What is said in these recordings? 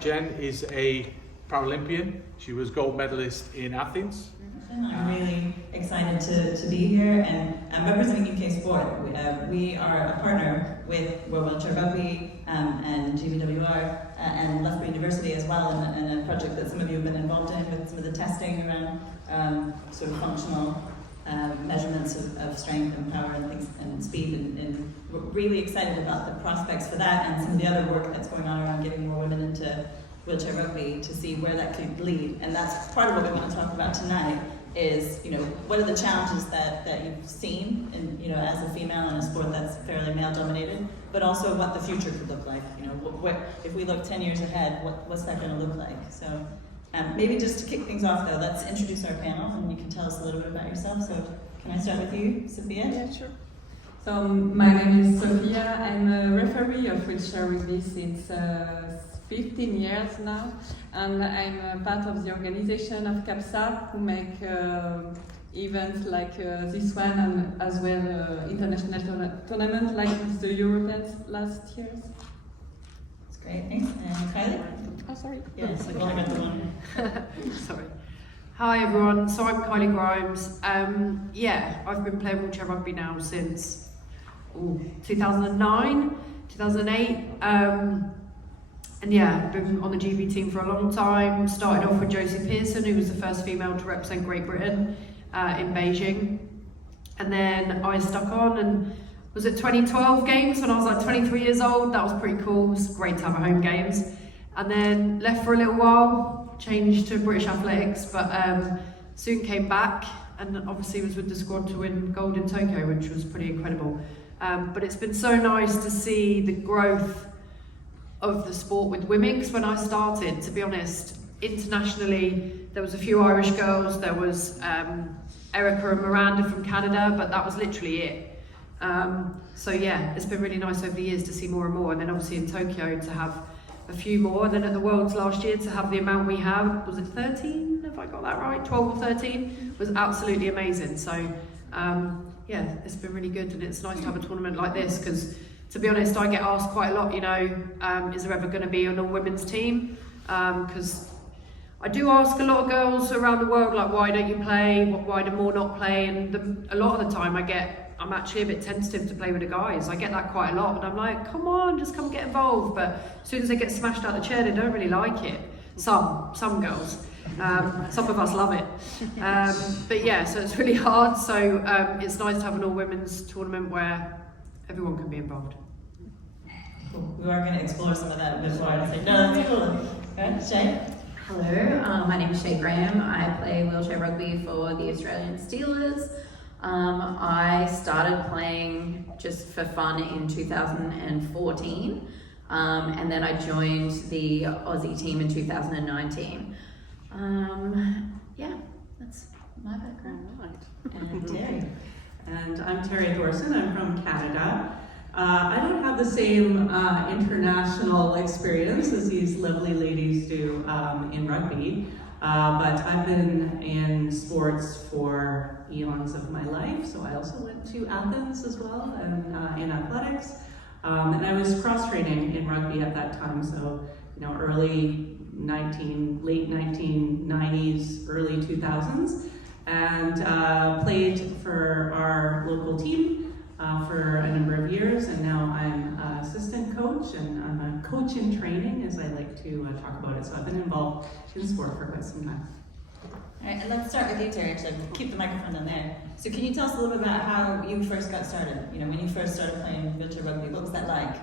Jen is a Paralympian. She was gold medalist in Athens. I'm really excited to be here, and I'm representing UK Sport. We are a partner with World Wheelchair Rugby and GBWR and Loughborough University as well, in a project that some of you have been involved in with some of the testing around sort of functional measurements of strength and power and things and speed, and we're really excited about the prospects for that and some of the other work that's going on around getting more women into wheelchair rugby to see where that could lead. And that's part of what we want to talk about tonight is, what are the challenges that you've seen in, as a female in a sport that's fairly male dominated, but also what the future could look like. If we look 10 years ahead, what's that going to look like? So maybe just to kick things off though, let's introduce our panel and you can tell us a little bit about yourself. So can I start with you, Sophia? Yeah, sure. So my name is Sophia. I'm a referee of wheelchair rugby since 15 years now, and I'm a part of the organization of CAPSA, who make events like this one, and as well international tournament like the Europeans last year. That's great, thanks. And Kylie? Oh, sorry. Yes, I got the one. Sorry. Hi everyone, so I'm Kylie Grimes. I've been playing wheelchair rugby now since 2009, 2008. And I've been on the GB team for a long time. Started off with Josie Pearson, who was the first female to represent Great Britain in Beijing. And then I stuck on and was at 2012 games when I was like 23 years old. That was pretty cool. It was great to have a home games. And then left for a little while, changed to British Athletics, but soon came back and obviously was with the squad to win gold in Tokyo, which was pretty incredible. But it's been so nice to see the growth of the sport with women, because when I started, to be honest, internationally there was a few Irish girls, there was Erica and Miranda from Canada, but that was literally it. It's been really nice over the years to see more and more, and then obviously in Tokyo to have a few more, and then at the Worlds last year to have the amount we have, was it 13, if I got that right, 12 or 13, was absolutely amazing. So it's been really good, and it's nice to have a tournament like this, because to be honest, I get asked quite a lot, is there ever going to be an all-women's team? Because I do ask a lot of girls around the world, like, why don't you play? Why do more not play? And a lot of the time I'm actually a bit tentative to play with the guys. I get that quite a lot, and I'm like, come on, just come get involved. But as soon as they get smashed out the chair, they don't really like it. Some girls. Some of us love it. So it's really hard. So it's nice to have an all-women's tournament where everyone can be involved. Cool. We are going to explore some of that a bit more. No, that's cool. Right, Shay? Hello, my name is Shay Graham. I play wheelchair rugby for the Australian Steelers. I started playing just for fun in 2014, and then I joined the Aussie team in 2019. That's my background. Right. And Terry. And I'm Terry Thorson. I'm from Canada. I don't have the same international experience as these lovely ladies do in rugby, but I've been in sports for eons of my life. So I also went to Athens as well, and in athletics, and I was cross training in rugby at that time. So late 1990s, early 2000s. And played for our local team for a number of years, and now I'm an assistant coach, and I'm a coach in training, as I like to talk about it. So I've been involved in sport for quite some time. All right, and let's start with you, Terry. Actually, keep the microphone down there. So can you tell us a little bit about how you first got started? When you first started playing wheelchair rugby, what was that like?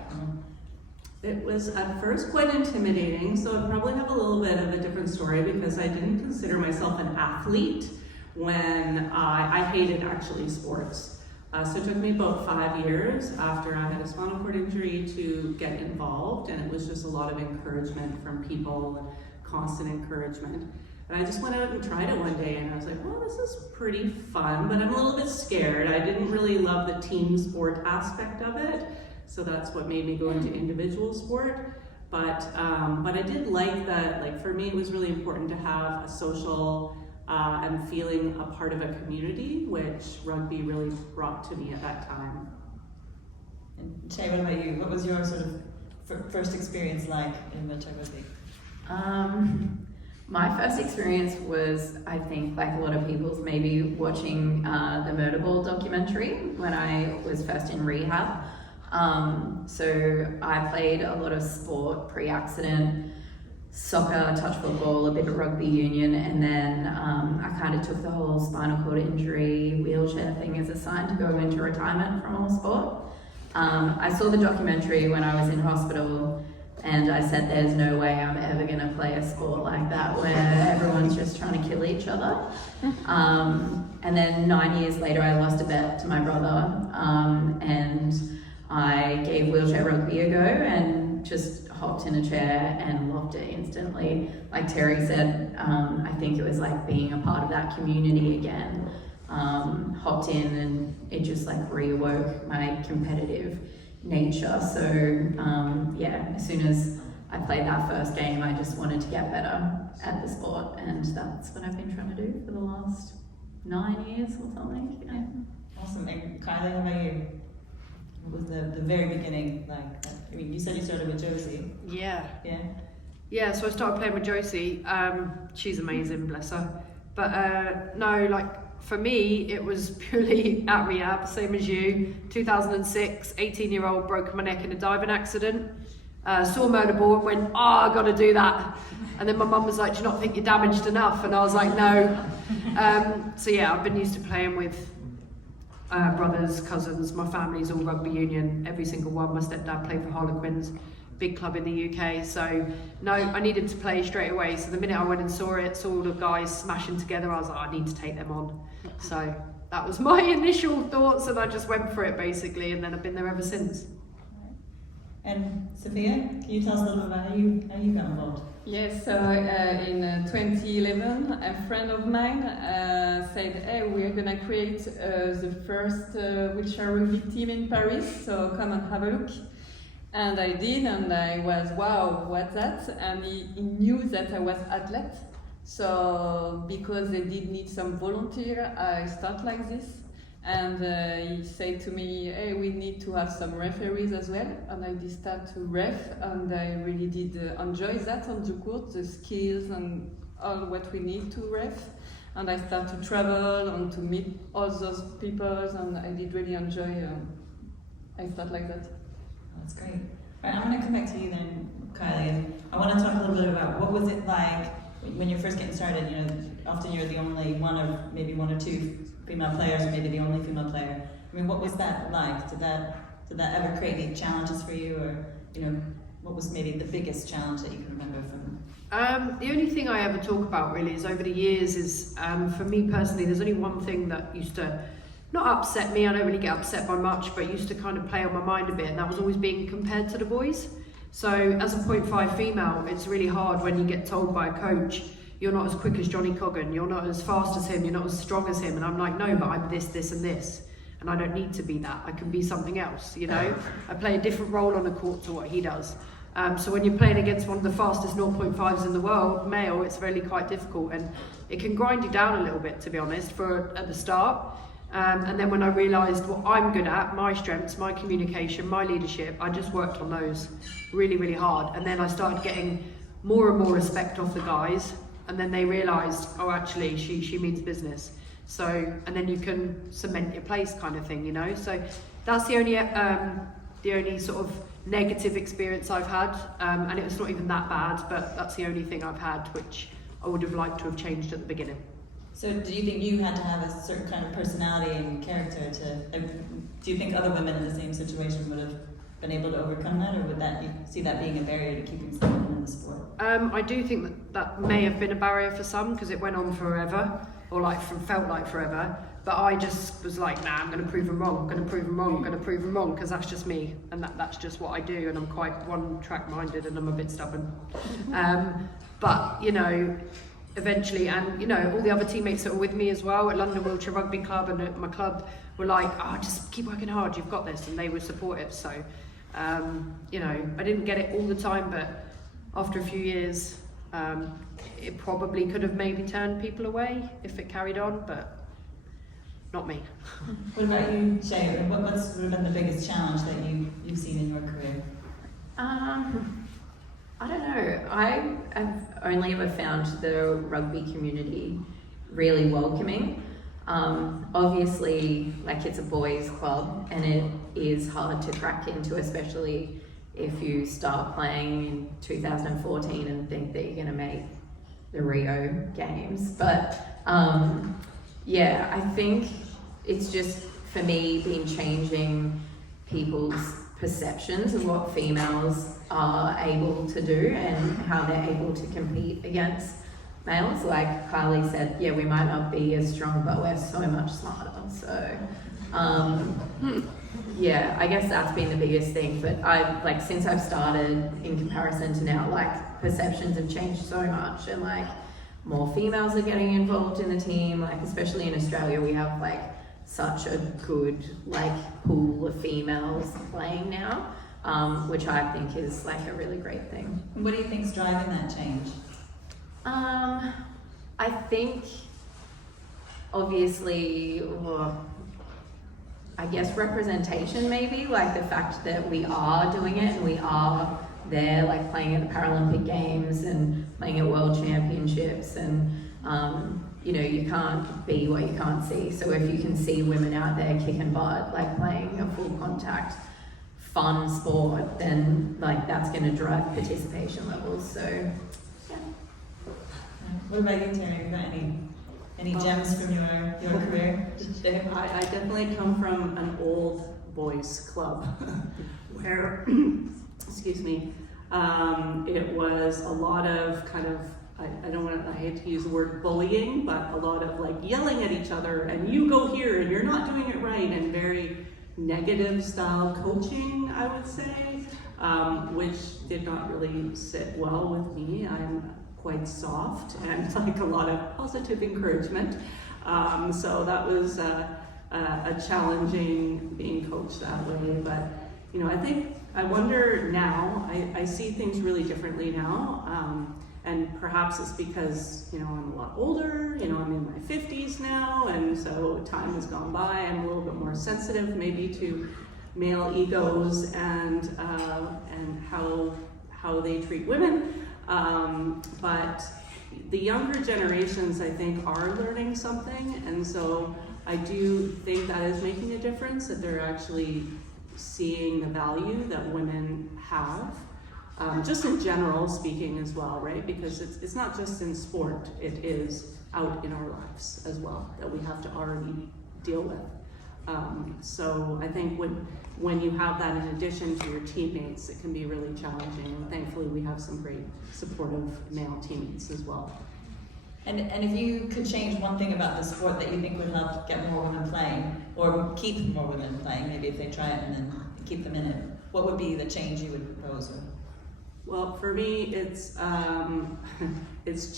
It was at first quite intimidating, so I probably have a little bit of a different story because I didn't consider myself an athlete when I hated actually sports. So it took me about 5 years after I had a spinal cord injury to get involved, and it was just a lot of encouragement from people, and constant encouragement. And I just went out and tried it one day, and I was like, well, this is pretty fun, but I'm a little bit scared. I didn't really love the team sport aspect of it, so that's what made me go into individual sport. But I did like that, like for me it was really important to have a social and feeling a part of a community, which rugby really brought to me at that time. And Shay, what about you? What was your sort of first experience like in wheelchair rugby? My first experience was, I think, like a lot of people's, maybe watching the Murderball documentary when I was first in rehab. So I played a lot of sport pre-accident, soccer, touch football, a bit of rugby union, and then I kind of took the whole spinal cord injury, wheelchair thing as a sign to go into retirement from all sport. I saw the documentary when I was in hospital, and I said, there's no way I'm ever going to play a sport like that where everyone's just trying to kill each other. And then 9 years later, I lost a bet to my brother, and I gave wheelchair rugby a go and just hopped in a chair and loved it instantly. Like Terry said, I think it was like being a part of that community again. Hopped in and it just like reawoke my competitive nature. So yeah, as soon as I played that first game, I just wanted to get better at the sport, and that's what I've been trying to do for the last 9 years or something. Yeah. Awesome. And Kylie, how about you? What was the very beginning like? I mean, you said you started with Josie. Yeah. Yeah. Yeah, so I started playing with Josie. She's amazing, bless her. But no, like for me, it was purely at rehab, same as you. 2006, 18-year-old, broke my neck in a diving accident. Saw Murderball and went, oh, I gotta do that. And then my mum was like, do you not think you're damaged enough? And I was like, no. So yeah, I've been used to playing with brothers, cousins, my family's all rugby union, every single one. My stepdad played for Harlequins, big club in the UK. So no, I needed to play straight away. So the minute I went and saw all the guys smashing together, I was like, I need to take them on. So that was my initial thoughts, and I just went for it basically, and then I've been there ever since. And Sophia, can you tell us a little bit about how you got involved? Yes, so in 2011, a friend of mine said, hey, we're gonna create the first wheelchair rugby team in Paris, so come and have a look. And I did, and I was, wow, what's that? And he knew that I was athlete, so because they did need some volunteer, I start like this. And he said to me, hey, we need to have some referees as well. And I did start to ref, and I really did enjoy that on the court, the skills and all what we need to ref. And I start to travel and to meet all those people, and I did really enjoy, I start like that. That's great. All right, I'm going to come back to you then, Kylie. And I want to talk a little bit about what was it like when you're first getting started. You know, often you're the only one of maybe one or two female players, or maybe the only female player. I mean, what was that like? Did that ever create any challenges for you, or you know, what was maybe the biggest challenge that you can remember from? The only thing I ever talk about really is over the years is for me personally, there's only one thing that used to not upset me. I don't really get upset by much, but used to kind of play on my mind a bit, and that was always being compared to the boys. So as a 0.5 female, it's really hard when you get told by a coach, you're not as quick as Johnny Coggan, you're not as fast as him, you're not as strong as him. And I'm like, no, but I'm this, this and this. And I don't need to be that. I can be something else, you know? I play a different role on the court to what he does. So when you're playing against one of the fastest 0.5s in the world, male, it's really quite difficult. And it can grind you down a little bit, to be honest, at the start. And then when I realised what I'm good at, my strengths, my communication, my leadership, I just worked on those really, really hard. And then I started getting more and more respect off the guys. And then they realised, oh, actually, she means business. So, and then you can cement your place, kind of thing, you know. So that's the only sort of negative experience I've had, and it was not even that bad. But that's the only thing I've had, which I would have liked to have changed at the beginning. So, do you think you had to have a certain kind of personality and character to? Do you think other women in the same situation would have been able to overcome that, or would you see that being a barrier to keeping someone in the sport? I do think that may have been a barrier for some, because it went on forever, or felt like forever. But I just was like, nah, I'm going to prove them wrong. I'm going to prove them wrong. I'm going to prove them wrong, because that's just me, and that's just what I do. And I'm quite one-track minded, and I'm a bit stubborn. But you know, eventually, and you know, all the other teammates that were with me as well at London Wheelchair Rugby Club and at my club were like, oh, just keep working hard, you've got this, and they were supportive. So you know, I didn't get it all the time, but after a few years, it probably could have maybe turned people away if it carried on, but not me. What about you, Shay? What's been the biggest challenge that you've seen in your career? I don't know. I have only ever found the rugby community really welcoming. Obviously, like, it's a boys' club and it is hard to crack into, especially if you start playing in 2014 and think that you're going to make the Rio Games. But yeah, I think it's just, for me, been changing people's perceptions of what females are able to do and how they're able to compete against males. Like Kylie said, yeah, we might not be as strong, but we're so much smarter. So yeah, I guess that's been the biggest thing. But since I've started, in comparison to now, like, perceptions have changed so much, and like more females are getting involved in the team. Like, especially in Australia, we have like such a good like pool of females playing now, which I think is like a really great thing. What do you think's driving that change? I think obviously, I guess representation, maybe, like the fact that we are doing it and we are there, like playing at the Paralympic Games and playing at World Championships, and you know, you can't be what you can't see. So if you can see women out there kicking butt, like playing a full contact, fun sport, then like that's going to drive participation levels. So yeah. What about you, Tarr? Have you got any gems from your career to share? I definitely come from an old boys club where, excuse me, it was a lot of kind of, I hate to use the word bullying, but a lot of like yelling at each other and you go here and you're not doing it right, and very negative style coaching, I would say, which did not really sit well with me. I'm quite soft and like a lot of positive encouragement. So that was a challenging being coached that way. But, you know, I wonder now, I see things really differently now. And perhaps it's because, you know, I'm a lot older, you know, I'm in my 50s now, and so time has gone by. I'm a little bit more sensitive maybe to male egos and how they treat women. But the younger generations, I think, are learning something, and so I do think that is making a difference, that they're actually seeing the value that women have. Just in general speaking as well, right? Because it's not just in sport, it is out in our lives as well, that we have to already deal with. So I think when you have that in addition to your teammates, it can be really challenging, and thankfully we have some great supportive male teammates as well. And if you could change one thing about the sport that you think would help get more women playing, or keep more women playing, maybe if they try it and then keep them in it, what would be the change you would propose? Well, for me, it's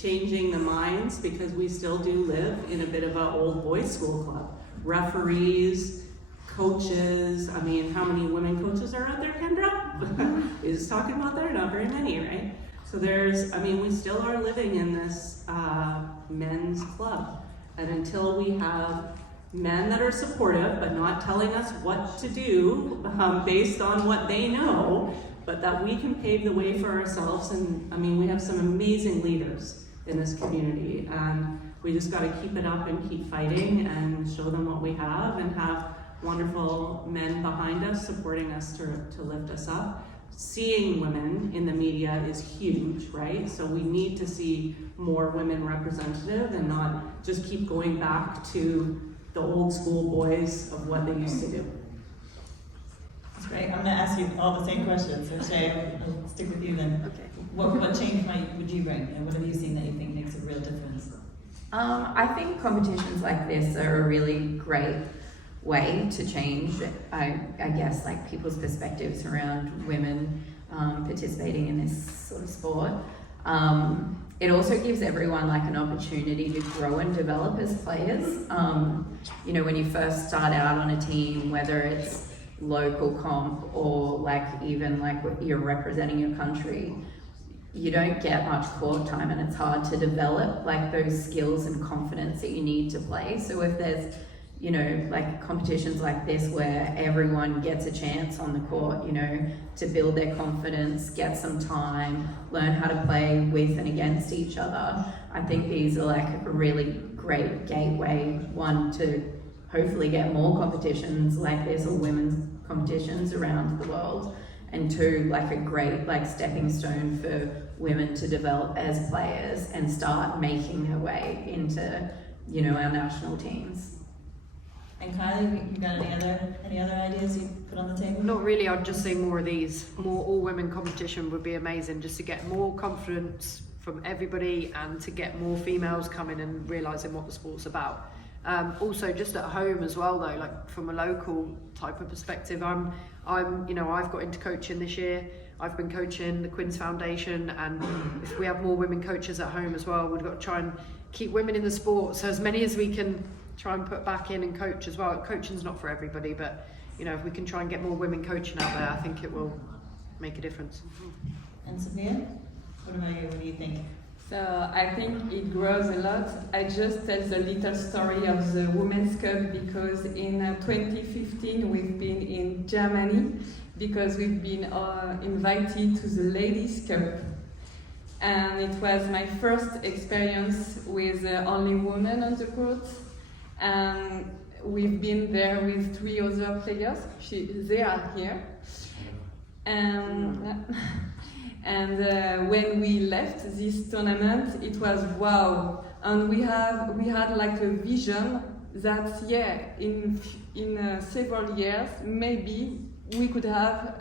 changing the minds, because we still do live in a bit of an old boys school club. Referees, coaches, I mean, how many women coaches are out there, Kendra? We just talking about there, not very many, right? So we still are living in this men's club. And until we have men that are supportive, but not telling us what to do based on what they know, but that we can pave the way for ourselves. And I mean, we have some amazing leaders in this community, and we just got to keep it up and keep fighting and show them what we have, and have wonderful men behind us supporting us to lift us up. Seeing women in the media is huge, right? So we need to see more women representative and not just keep going back to the old school boys of what they used to do. That's great. I'm going to ask you all the same questions. So Shay, I'll stick with you then. Okay. What change would you bring, and what have you seen that you think makes a real difference? I think competitions like this are a really great way to change, I guess, like people's perspectives around women participating in this sort of sport. It also gives everyone like an opportunity to grow and develop as players. You know, when you first start out on a team, whether it's local comp or like even like you're representing your country, you don't get much court time, and it's hard to develop like those skills and confidence that you need to play. So if there's, you know, like competitions like this where everyone gets a chance on the court, you know, to build their confidence, get some time, learn how to play with and against each other. I think these are like a really great gateway, one, to hopefully get more competitions like this, or women's competitions around the world, and two, like a great like stepping stone for women to develop as players and start making their way into, you know, our national teams. And Kylie, you got any other ideas you put on the table? Not really, I'd just say more of these. More all-women competition would be amazing, just to get more confidence from everybody and to get more females coming and realising what the sport's about. Also, just at home as well, though, like from a local type of perspective, I'm, you know, I've got into coaching this year. I've been coaching the Queen's Foundation, and if we have more women coaches at home as well, we've got to try and keep women in the sport. So as many as we can try and put back in and coach as well. Coaching's not for everybody, but you know, if we can try and get more women coaching out there, I think it will make a difference. And Sophia, what about you? What do you think? So I think it grows a lot. I just tell the little story of the Women's Cup because in 2015 we've been in Germany because we've been invited to the Ladies' Cup. And it was my first experience with only women on the court. And we've been there with 3 other players. They are here. And when we left this tournament, it was wow. And we had like a vision that in several years maybe we could have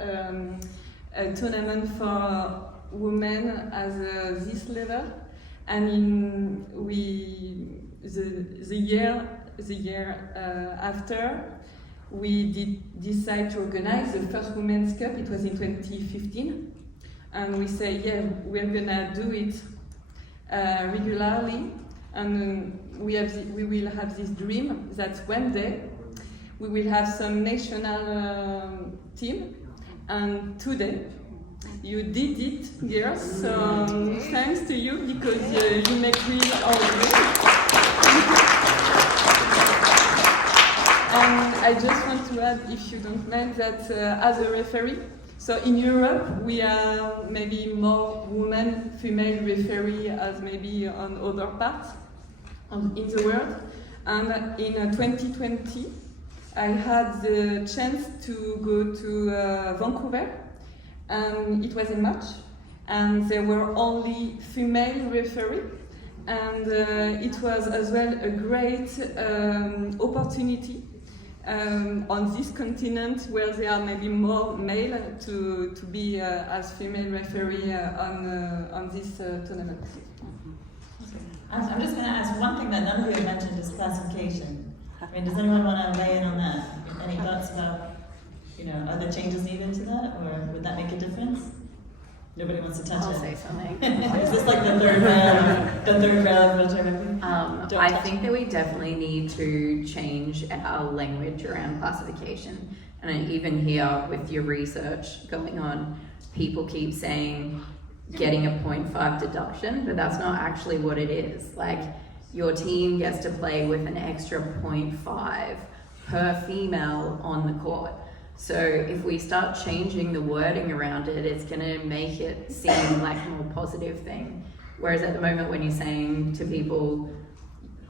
a tournament for women at this level. And the year after, we did decide to organize the first Women's Cup. It was in 2015. And we say, we're gonna do it regularly, and we will have this dream that one day we will have some national team. And today you did it, girls. So thanks to you because you make me all great. And I just want to add, if you don't mind, that as a referee. So in Europe, we are maybe more women, female referee as maybe on other parts in the world. And in 2020, I had the chance to go to Vancouver, and it was in March, and there were only female referee. And it was as well a great opportunity on this continent where there are maybe more male to be as female referee on this tournament. I'm just going to ask one thing that none of you have mentioned is classification. I mean, does anyone want to weigh in on that? Any thoughts about, you know, are there changes needed to that, or would that make a difference? Nobody wants to touch I'll it. say something. Is this like the third rail of wheelchair rugby? I think that we definitely need to change our language around classification. And even here with your research going on, people keep saying getting a 0.5 deduction, but that's not actually what it is. Like, your team gets to play with an extra 0.5 per female on the court. So if we start changing the wording around it, it's going to make it seem like a more positive thing. Whereas at the moment when you're saying to people,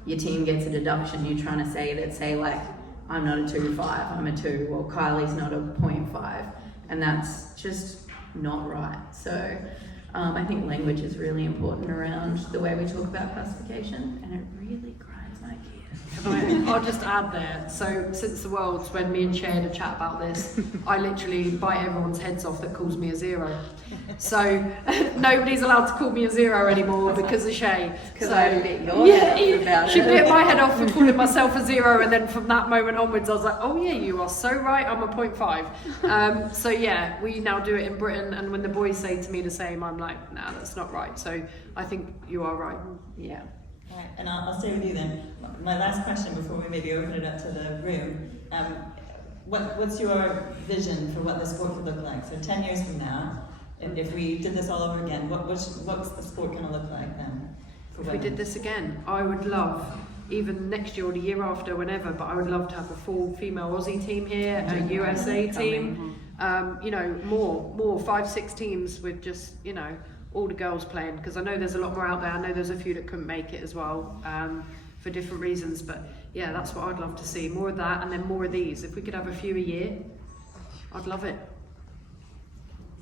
your team gets a deduction, you're trying to say that, say like, I'm not a 2.5, I'm a 2, or Kylie's not a 0.5. And that's just not right. So I think language is really important around the way we talk about classification, and it really grinds my gears. I'll just add there, so since the Worlds, when me and Shay had a chat about this, I literally bite everyone's heads off that calls me a 0. So nobody's allowed to call me a 0 anymore because of Shay. Because I bit your head off about she it. bit my head off for calling myself a 0, and then from that moment onwards I was like, oh yeah, you are so right, I'm a 0.5. So yeah, we now do it in Britain, and when the boys say to me the same, I'm like, nah, that's not right. So I think you are right. Yeah. All right, and I'll stay with you then. My last question before we maybe open it up to the room. What's your vision for what the sport could look like? So 10 years from now, if we did this all over again, what's the sport going to look like then? If we did this again, I would love even next year or the year after, whenever, but I would love to have a full female Aussie team here, a USA team, you know, more 5-6 teams with just, you know, all the girls playing, because I know there's a lot more out there. I know there's a few that couldn't make it as well, for different reasons, but yeah, that's what I'd love to see, more of that, and then more of these. If we could have a few a year, I'd love it.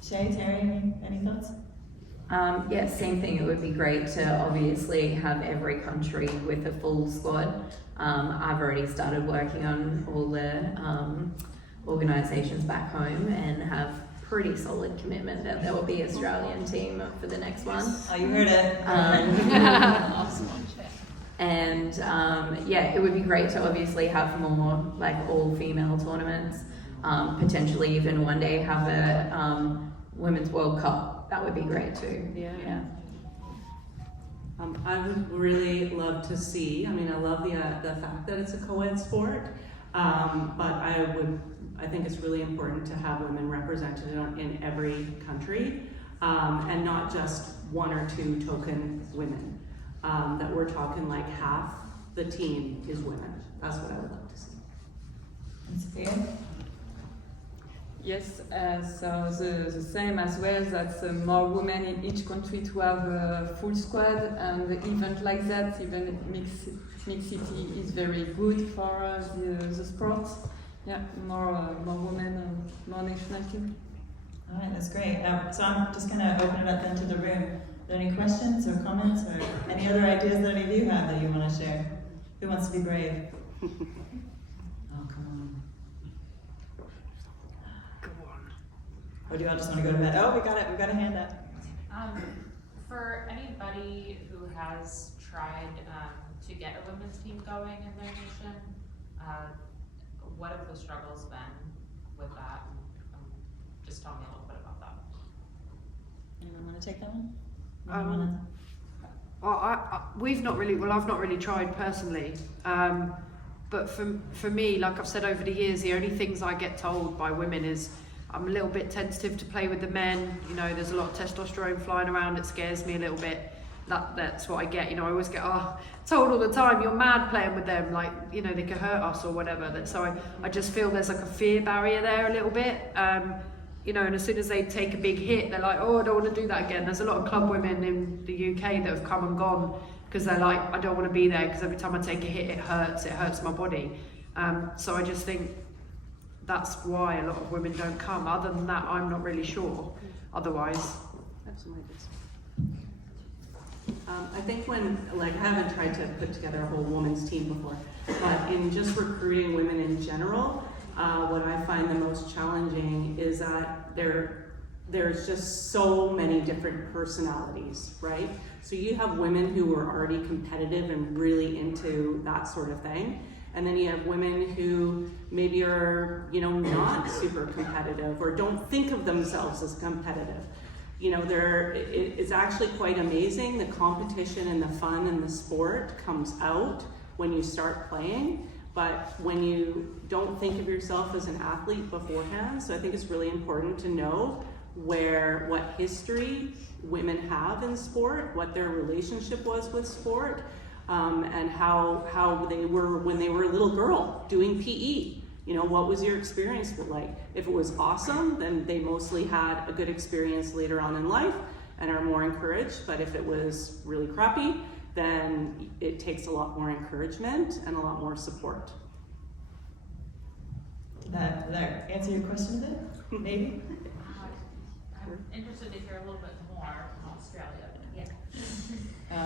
Shay, Terry, any thoughts? Yeah, same thing. It would be great to obviously have every country with a full squad. I've already started working on all the organisations back home and have pretty solid commitment that there will be an Australian team for the next one. Oh, you heard it. Awesome. And yeah, it would be great to obviously have more like all female tournaments. Potentially even one day have a Women's World Cup. That would be great too. Yeah. I would really love to see, I mean, I love the fact that it's a co-ed sport, but I think it's really important to have women represented in every country, and not just one or two token women. That we're talking like half the team is women. That's what I would love to see. Sophia? Yes, so the same as well, that's more women in each country to have a full squad, and an event like that, even mixity is very good for the sport. Yeah, more women and more national team. All right, that's great. So I'm just going to open it up then to the room. Are there any questions or comments or any other ideas that any of you have that you want to share? Who wants to be brave? Oh, come on. Or do you all just want to go to bed? Oh, we got it. We got a hand up. For anybody who has tried to get a women's team going in their nation, what have the struggles been with that? Just tell me a little bit about that. Anyone want to take that one? Well, I've not really tried personally, but for me, like I've said over the years, the only things I get told by women is I'm a little bit tentative to play with the men. You know, there's a lot of testosterone flying around. It scares me a little bit. That's what I get. You know, I always get told all the time, you're mad playing with them. Like, you know, they could hurt us or whatever. So I just feel there's like a fear barrier there a little bit. You know, and as soon as they take a big hit, they're like, oh, I don't want to do that again. There's a lot of club women in the UK that have come and gone because they're like, I don't want to be there because every time I take a hit, it hurts my body. So I just think that's why a lot of women don't come. Other than that, I'm not really sure. Otherwise, Absolutely. I think I haven't tried to put together a whole women's team before, but in just recruiting women in general, what I find the most challenging is that there's just so many different personalities, right? So you have women who are already competitive and really into that sort of thing. And then you have women who maybe are, you know, not super competitive or don't think of themselves as competitive. You know, it's actually quite amazing. The competition and the fun and the sport comes out when you start playing, but when you don't think of yourself as an athlete beforehand. So I think it's really important to know what history women have in sport, what their relationship was with sport, and how they were when they were a little girl doing PE. You know, what was your experience like? If it was awesome, then they mostly had a good experience later on in life and are more encouraged. But if it was really crappy, then it takes a lot more encouragement and a lot more support. Did that answer your question a bit? Maybe? I'm interested to hear a little bit more from Australia. Yeah.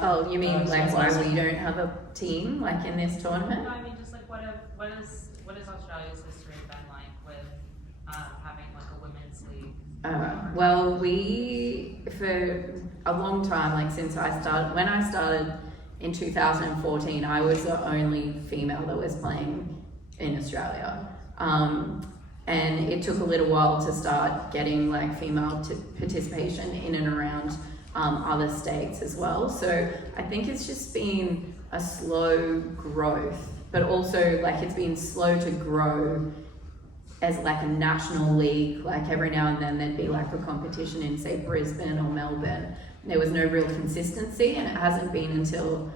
Oh, you mean like why we don't have a team like in this tournament? No, I mean just like what is Australia's history been like with having like a women's league? Well, we for a long time, like since when I started in 2014, I was the only female that was playing in Australia. And it took a little while to start getting like female participation in and around other states as well. So I think it's just been a slow growth, but also like it's been slow to grow as like a national league. Like every now and then there'd be like a competition in say Brisbane or Melbourne. There was no real consistency, and it hasn't been until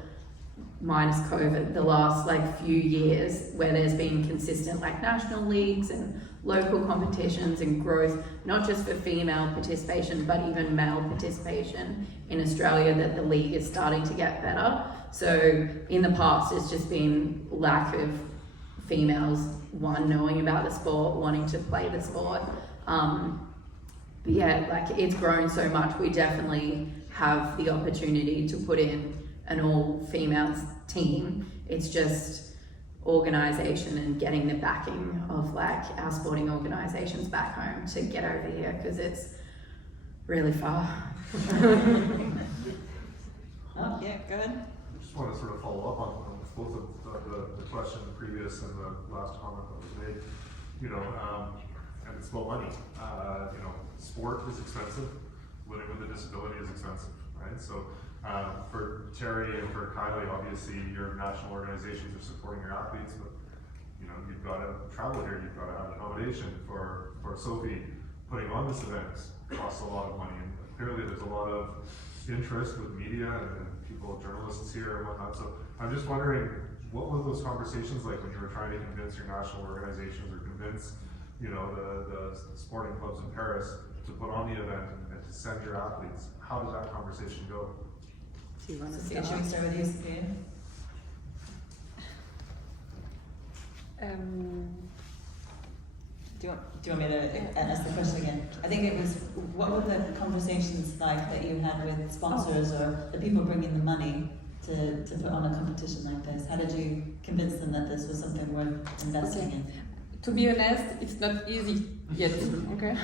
minus COVID, the last like few years where there's been consistent like national leagues and local competitions and growth, not just for female participation, but even male participation in Australia, that the league is starting to get better. So in the past, it's just been lack of females, one, knowing about the sport, wanting to play the sport. But yeah, like it's grown so much. We definitely have the opportunity to put in an all-females team. It's just organisation and getting the backing of like our sporting organisations back home to get over here, because it's really far. Oh, yeah, go ahead. I just want to sort of follow up on both of the question previous and the last comment that was made. You know, and it's about money. You know, sport is expensive. Living with a disability is expensive, right? So for Terry and for Kylie, obviously your national organizations are supporting your athletes, but you know, you've got to travel here, you've got to have accommodation. For Sophie, putting on this event costs a lot of money, and clearly there's a lot of interest with media and people, journalists here and whatnot. So I'm just wondering, what were those conversations like when you were trying to convince your national organizations or convince, you know, the sporting clubs in Paris to put on the event and to send your athletes? How did that conversation go? Do you want to Sophia, should we start with you, Sophia? Do you want me to ask the question again? I think it was, what were the conversations like that you had with sponsors or the people bringing the money to put on a competition like this? How did you convince them that this was something worth investing in? To be honest, it's not easy yet, okay?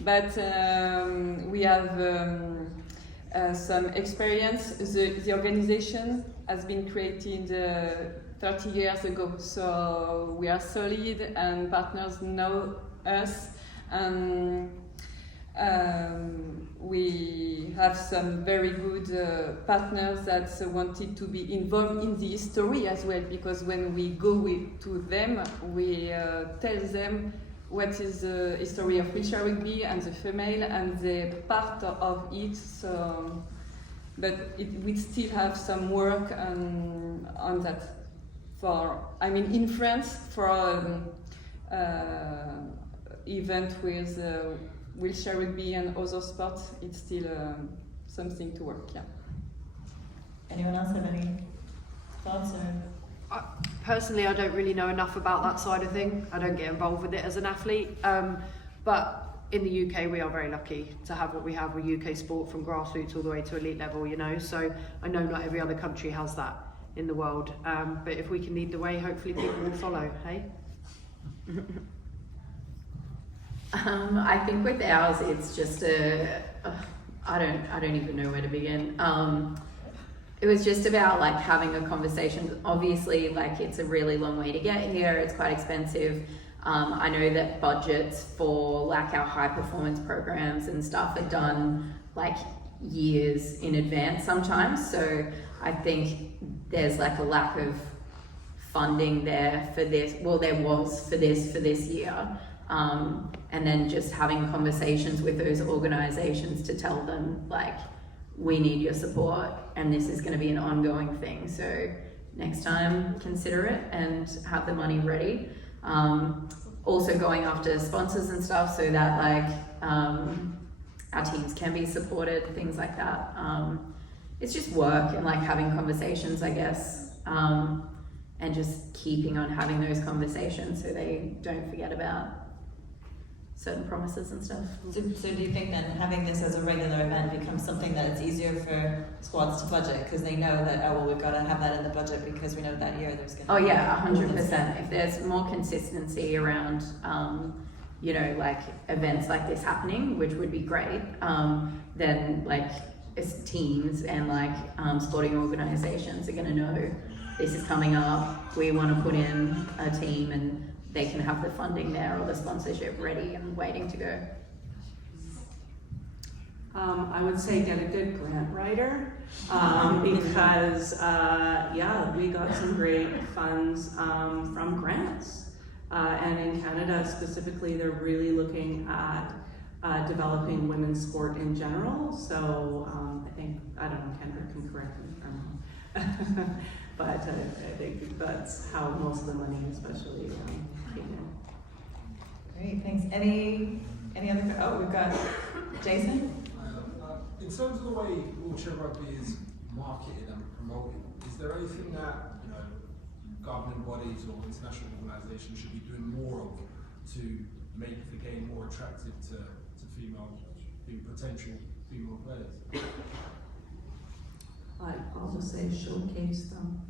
But we have some experience. The organization has been created 30 years ago, so we are solid and partners know us, and we have some very good partners that wanted to be involved in the story as well, because when we go to them, we tell them what is the history of wheelchair rugby and the female and the part of it. So, but we still have some work on that. In France, for event with wheelchair rugby and other sports, it's still something to work. Yeah. Anyone else have any thoughts or? Personally, I don't really know enough about that side of thing. I don't get involved with it as an athlete. But in the UK, we are very lucky to have what we have with UK sport, from grassroots all the way to elite level, you know. So I know not every other country has that in the world. But if we can lead the way, hopefully people will follow, hey? I think with ours, it's just I don't even know where to begin. It was just about like having a conversation. Obviously, like it's a really long way to get here. It's quite expensive. I know that budgets for like our high performance programs and stuff are done like years in advance sometimes. So I think there's like a lack of funding there for this. Well, there was for this year. And then just having conversations with those organizations to tell them like, we need your support and this is going to be an ongoing thing. So next time, consider it and have the money ready. Also going after sponsors and stuff so that like our teams can be supported, things like that. It's just work and like having conversations, I guess, and just keeping on having those conversations so they don't forget about certain promises and stuff. So do you think then having this as a regular event becomes something that it's easier for squads to budget because they know that, oh well, we've got to have that in the budget because we know that year there's going to Oh yeah, 100%. If there's more consistency around, you know, like events like this happening, which would be great, then like as teams and like sporting organisations are going to know this is coming up, we want to put in a team and they can have the funding there or the sponsorship ready and waiting to go. I would say get a good grant writer because yeah, we got some great funds from grants, and in Canada specifically, they're really looking at developing women's sport in general. So I think, I don't know, Kendra can correct me if I'm wrong. But I think that's how most of the money, especially, came in. Great, thanks. Any other? Oh, we've got Jason. In terms of the way wheelchair rugby is marketed and promoted, is there anything that governing bodies or international organisations should be doing more of to make the game more attractive to potential female players? I'll just say showcase them.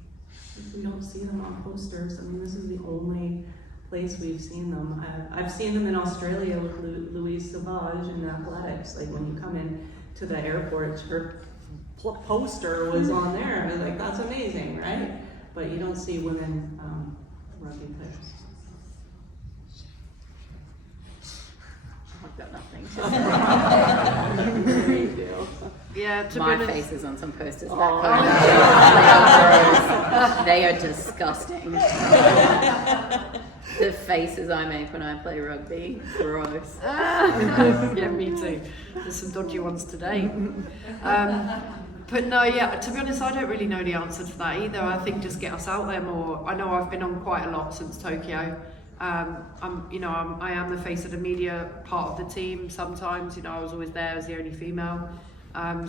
If we don't see them on posters, I mean, this is the only place we've seen them. I've seen them in Australia with Louise Sauvage in athletics. Like when you come in to the airport, her poster was on there. I was like, that's amazing, right? But you don't see women rugby players. I've got nothing to say. Yeah, to My be honest, face is on some posters. Oh. They are disgusting. The faces I make when I play rugby, gross. yeah, me too. There's some dodgy ones today. But no, yeah, to be honest, I don't really know the answer to that either. I think just get us out there more. I know I've been on quite a lot since Tokyo. I am the face of the media part of the team sometimes. I was always there as the only female.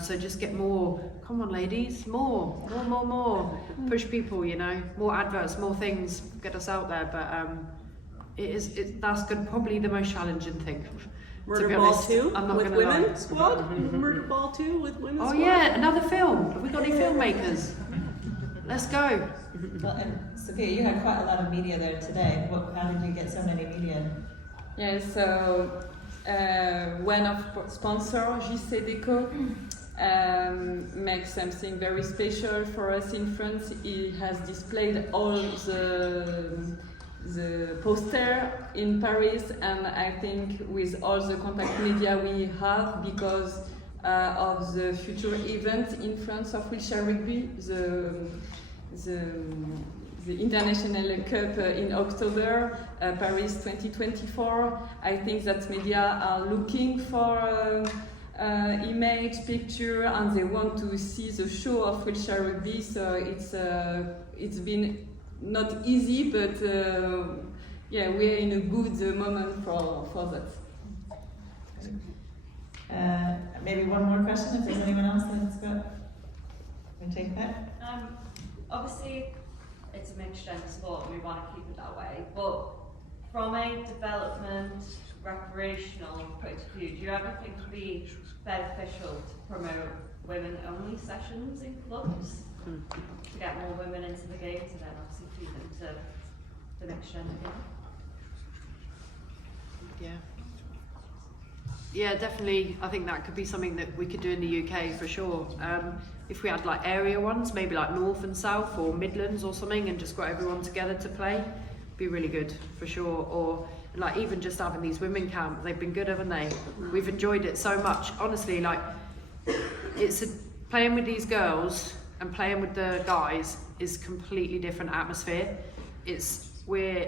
So just get more, come on ladies, more. Push people, more adverts, more things, get us out there. But that's probably the most challenging thing. Murder Ball 2 with women squad? Murder Ball 2 with women squad? Oh yeah, another film. Have we got any filmmakers? Let's go. Well, and Sophia, you had quite a lot of media there today. How did you get so many media? Yeah, so one of sponsor, JC Deco, makes something very special for us in France. He has displayed all the poster in Paris, and I think with all the contact media we have, because of the future event in France of wheelchair rugby, the International Cup in October, Paris 2024. I think that media are looking for image, picture, and they want to see the show of wheelchair rugby. So it's been not easy, but we're in a good moment for that. Maybe one more question if there's anyone else that's got. Can we take that? Obviously, it's a mixed gender sport and we want to keep it that way, but from a development, recreational point of view, do you ever think it would be beneficial to promote women-only sessions in clubs to get more women into the game, to then obviously feed into the mixed gender game? Yeah, definitely. I think that could be something that we could do in the UK for sure. If we had like area ones, maybe like North and South or Midlands or something, and just got everyone together to play, be really good for sure. Or like even just having these women camp, they've been good, haven't they? We've enjoyed it so much. Honestly, like playing with these girls and playing with the guys is completely different atmosphere. We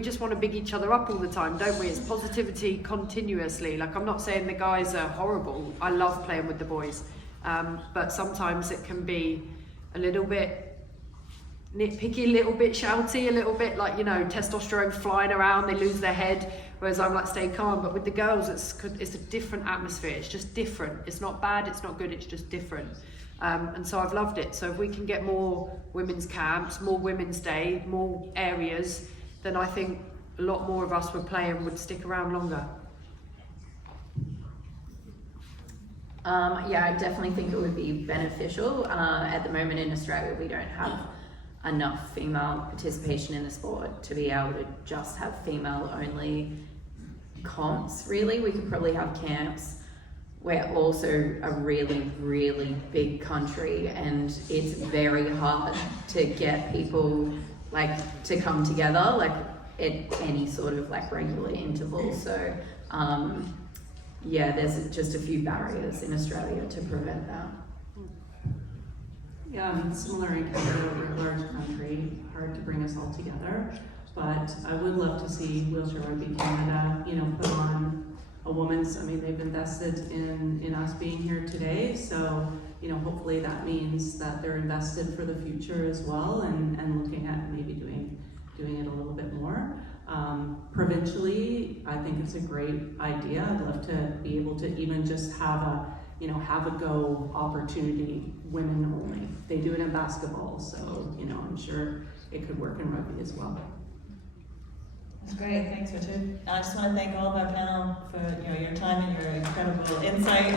just want to big each other up all the time, don't we? It's positivity continuously. Like, I'm not saying the guys are horrible. I love playing with the boys. But sometimes it can be a little bit nitpicky, a little bit shouty, a little bit like, testosterone flying around, they lose their head, whereas I'm like, stay calm. But with the girls, it's a different atmosphere. It's just different. It's not bad, it's not good, it's just different. And so I've loved it. So if we can get more women's camps, more women's day, more areas, then I think a lot more of us would play and would stick around longer. I definitely think it would be beneficial. At the moment in Australia, we don't have enough female participation in the sport to be able to just have female-only comps, really. We could probably have camps. We're also a really, really big country, and it's very hard to get people to come together at any sort of regular interval. So there's just a few barriers in Australia to prevent that. Yeah, I mean, similar in Canada, we're a large country, hard to bring us all together. But I would love to see Wheelchair Rugby Canada, put on a woman's, I mean, they've invested in us being here today, so, you know, hopefully that means that they're invested for the future as well, and looking at maybe doing it a little bit more. Provincially, I think it's a great idea. I'd love to be able to even just have a go opportunity, women only. They do it in basketball, so, you know, I'm sure it could work in rugby as well. That's great, thanks Richard. And I just want to thank all of our panel for your time and your incredible insight.